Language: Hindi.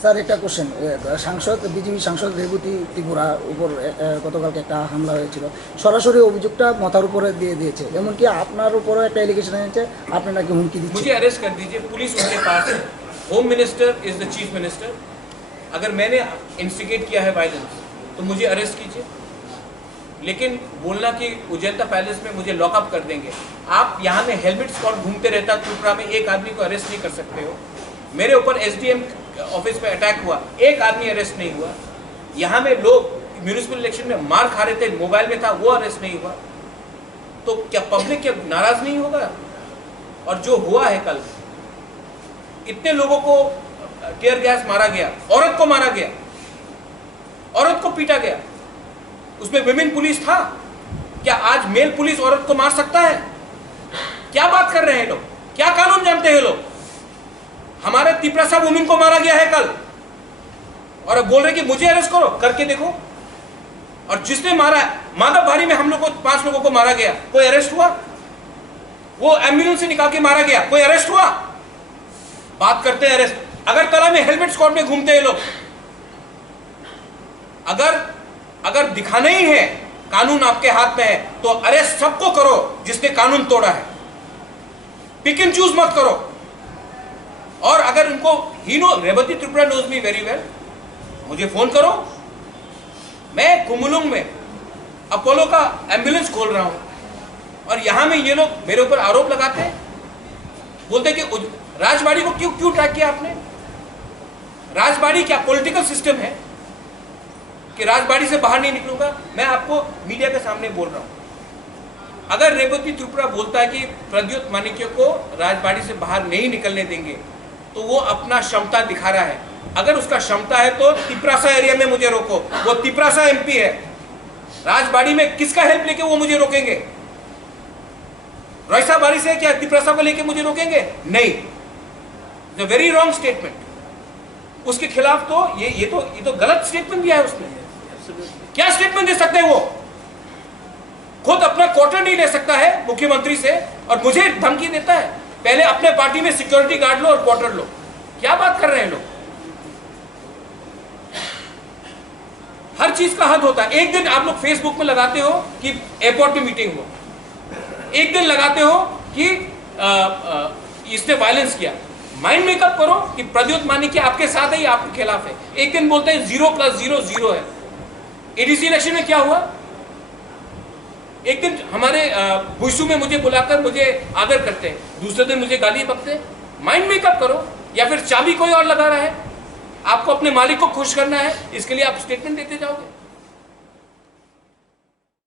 স্যার একটা কোশ্চেন, সাংসদ বিজেপি সাংসদ রেবতী ত্রিপুরার উপর গতকালকে একটা হামলা হয়েছিল, সরাসরি অভিযোগটা মাথার উপরে দিয়ে দিয়েছে, এমনকি আপনার উপরও একটা এলিগেশন এনেছে, আপনি নাকি হুমকি দিচ্ছেন। मुझे अरेस्ट कर दीजिए, पुलिस उनके पास है, home minister is the chief minister. अगर मैंने इंस्टिगेट किया है वायलेंस तो मुझे अरेस्ट कीजिए, लेकिन बोलना कि उजैता पैलेस में मुझे लॉकअप कर देंगे, आप यहाँ में हेलमेट स्क्वाड घूमते रहता त्रिपुरा में, एक आदमी को अरेस्ट नहीं कर सकते हो। मेरे ऊपर एसडीएम ऑफिस पे अटैक हुआ, एक आदमी अरेस्ट नहीं हुआ। यहाँ में लोग म्यूनिसिपल इलेक्शन में मार खा रहे थे, मोबाइल में था, वो अरेस्ट नहीं हुआ। तो क्या पब्लिक क्या नाराज नहीं होगा? और जो हुआ है कल, इतने लोगों को टीयर गैस मारा गया, औरत को मारा गया, औरत को पीटा गया, उसमें विमेन पुलिस था। क्या आज मेल पुलिस औरत को मार सकता है? क्या बात कर रहे हैं लोग? क्या कानून जानते हैं लोग? हमारे तिपरासा वुमेन को मारा गया है कल, और अब बोल रहे कि मुझे अरेस्ट करो, करके देखो। और जिसने मारा, माधव भारी में हम लोग को 5 लोगों को मारा गया, कोई अरेस्ट हुआ? वो एम्बुलेंस से निकाल के मारा गया, कोई अरेस्ट हुआ? बात करते हैं अरेस्ट। अगरतला में हेलमेट स्क्वाड में घूमते हैं लोग। अगर दिखाना ही है कानून आपके हाथ में है तो अरेस्ट सबको करो जिसने कानून तोड़ा है, पिक एंड चूज मत करो। और अगर उनको ही know, Revathi Tripura knows me very well, मुझे फोन करो। मैं कुमुलुंग में अपोलो का एम्बुलेंस खोल रहा हूं, और यहां में ये लोग मेरे ऊपर आरोप लगाते हैं, बोलते हैं कि राजबाड़ी को क्यों ट्रैक किया आपने? राजबाड़ी क्या पॉलिटिकल सिस्टम है कि राजबाड़ी से बाहर नहीं निकलूंगा? मैं आपको मीडिया के सामने बोल रहा हूं, अगर रेवती त्रिपुरा बोलता है कि प्रद्युत माणिक्य को राजबाड़ी से बाहर नहीं निकलने देंगे, तो वो अपना क्षमता दिखा रहा है। अगर उसका क्षमता है तो तिपरासा एरिया में मुझे रोको, वो तिपरासा एमपी है। राजबाड़ी में किसका हेल्प लेके वो मुझे रोकेंगे? रईसा बारी से क्या तिपरासा को लेके मुझे रोकेंगे? नहीं, द वेरी रॉन्ग स्टेटमेंट। उसके खिलाफ तो ये तो गलत स्टेटमेंट दिया है उसने। क्या स्टेटमेंट दे सकते हैं वो? खुद अपना क्वार्टर नहीं ले सकता है मुख्यमंत्री से, और मुझे धमकी देता है। पहले अपने पार्टी में सिक्योरिटी गार्ड लो और क्वार्टर लो। क्या बात कर रहे हैं लोग? हर चीज का हद होता है। एक दिन आप लोग फेसबुक में लगाते हो कि एयरपोर्ट में मीटिंग हो, एक दिन लगाते हो कि इसने वायलेंस किया। माइंड मेकअप करो कि प्रद्युत माणिक्य आपके साथ है या आपके खिलाफ है। एक दिन बोलते हैं 0 + 0 0 है। एडीसी इलेक्शन में क्या हुआ? एक दिन हमारे भुसू में मुझे बुलाकर मुझे आदर करते हैं, दूसरे दिन मुझे गाली बकते हैं। माइंड मेकअप करो, या फिर चाबी कोई और लगा रहा है। आपको अपने मालिक को खुश करना है, इसके लिए आप स्टेटमेंट देते जाओगे।